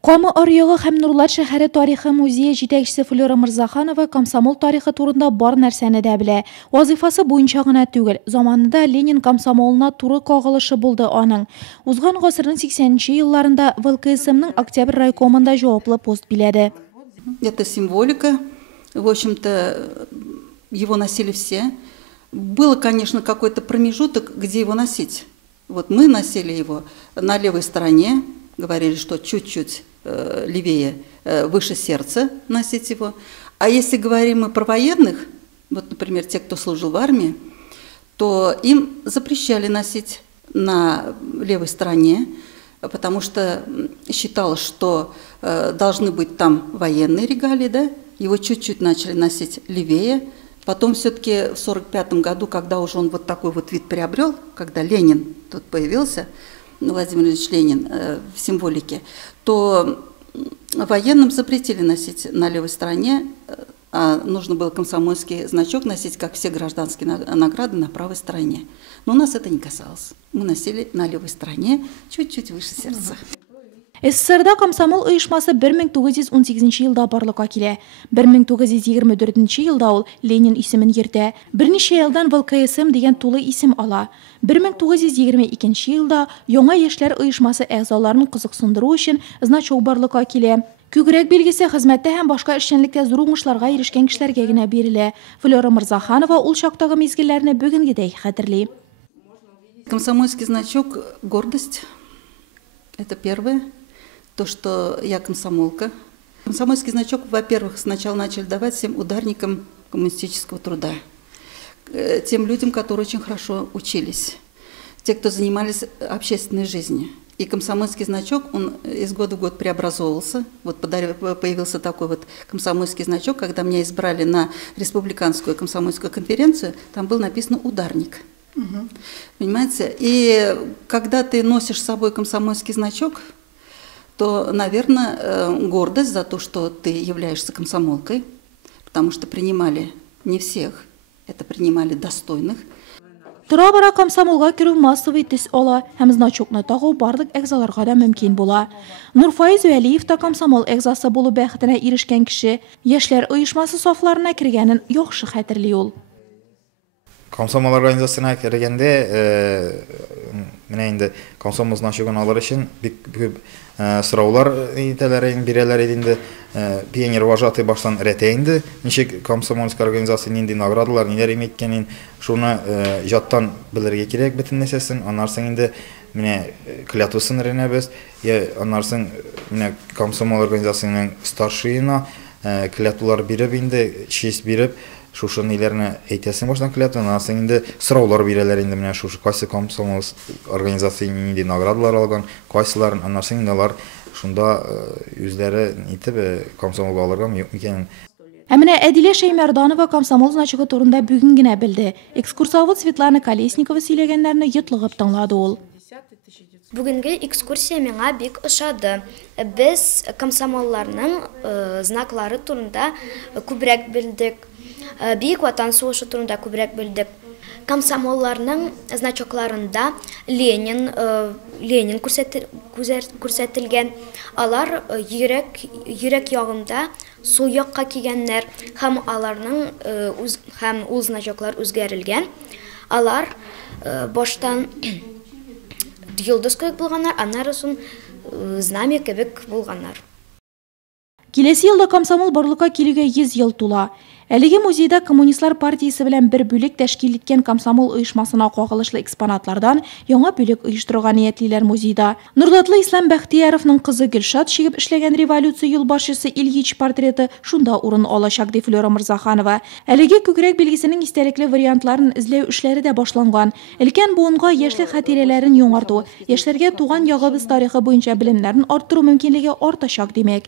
Қамы Арыягы һәм Нурлат шәһәре тарихы музее җитәкчесе Флора Мырзаханова комсомол тарихы турында бар нәрсәне дә белә. Вазифасы буенча гына түгел, заманында Ленин комсомолына туры кагылышы булды аның. Узган гасырның 80-нче елларында ВЛКСМның Октябрь райкомында җаваплы пост биләде. Это символика, в общем-то, его носили все. Было, конечно, какой-то промежуток, где его носить. Вот мы носили его на левой стороне, говорили, что чуть-чуть левее, выше сердца носить его. А если говорим мы про военных, вот, например, те, кто служил в армии, то им запрещали носить на левой стороне, потому что считалось, что должны быть там военные регалии, да? Его чуть-чуть начали носить левее. Потом все-таки в 1945 году, когда уже он вот такой вот вид приобрел, когда Ленин тут появился, Владимир Ильич Ленин в символике, то военным запретили носить на левой стороне, а нужно было комсомольский значок носить, как все гражданские награды, на правой стороне. Но у нас это не касалось. Мы носили на левой стороне, чуть-чуть выше сердца. СССРда комсомол оешмасы 1918 елда барлыкка килә. 1924 елда ул Ленин исемен йөртә. Берничә елдан ВЛКСМ дигән тулы исем ала. 1922 елда яңа яшьләр оешмасы әгъзаларын кызыксындыру өчен значок барлыкка килә. Күкрәк билгесе хезмәттә һәм башка эшчәнлектә зур уңышларга ирешкән кешеләргә генә бирелә. Флора Мырзаханова ул чактагы мизгелләрне бүгенгедәй хәтерли. Комсомольский значок – гордость. Это первое. То, что я комсомолка. Комсомольский значок, во-первых, сначала начали давать всем ударникам коммунистического труда. Тем людям, которые очень хорошо учились. Те, кто занимались общественной жизнью. И комсомольский значок, он из года в год преобразовывался. Вот появился такой вот комсомольский значок, когда меня избрали на республиканскую комсомольскую конференцию, там был написан «ударник». Понимаете? И когда ты носишь с собой комсомольский значок, то, наверное, гордость за то, что ты являешься комсомолкой, потому что принимали не всех, это принимали достойных. Тора-бара комсомолга керү массовый төс ала, һәм значокны тагу барлык әгъзаларга да мөмкин була. Нурфаиз Вәлиев та комсомол әгъзасы булу бәхетенә ирешкән кеше, яшьләр оешмасы сафларына кергәнен яхшы хәтерли ул. Комсомол организациясына кергәндә, менә инде комсомол значогын алыр өчен бик күп сораулар итәләр, бирәләр инде. Пионер вожатый баштан рәтә инде. Ничек комсомольская организация нинди наградалар, ниләр иметкәнен, шуны жаттан белергә кирәк бөтен нәрсәсен. Аннан инде менә клятвасын ренәбез. Аннан менә комсомол организациясының старшина клятвалар биреп инде, честь биреп, шушы ниләрне әйтәсен баштан клятва, аннан инде сораулар бирәләр инде менә шушы кайсы комсомол организация нинди наградалар алган, кайсыларын, аннан инде алар шунда үзләре итеп комсомолга алырга мөмкин. Менә Әдилә Шәймәрданова комсомол значогы турында бүген генә белде. Экскурсовод Светлана Колесникова сөйләгәннәрне йотлыгып тыңлады ул. Бүгенге экскурсия миңа бик ошады. Без комсомолларның знаклары турында күбрәк белдек. Бик ватан сугышы турында күбрәк белдек. Комсомолларның значокларында Ленин күрсәтелгән. Алар йөрәк ягында сул якка кигәннәр һәм аларның һәм ул значоклар үзгәрелгән. Алар баштан йолдыз кебек булганнар, аннары соң знамя кебек булганнар. Киләсе елда комсомол барлыкка килүгә 100 ел тула. Әлеге музейда Коммунистлар партиясе белән бер бүлек тәшкил иткән комсомол оешмасына кагылышлы экспонатлардан яңа бүлек оештырырга ниятлиләр музейда. Нурлатлы Ислам Бәхтияровның кызы Гөлшат чигеп эшләгән революция юлбашчысы Ильич портреты шунда урын алачак, ди Флора Мырзаханова. Әлеге күкрәк билгесенең истәлекле вариантларын эзләү эшләре дә башланган. Өлкән буынга яшьлек хатирәләрен яңарту, яшьләргә туган ягыбыз тарихы буенча белемнәрен арттыру мөмкинлеге артачак димәк.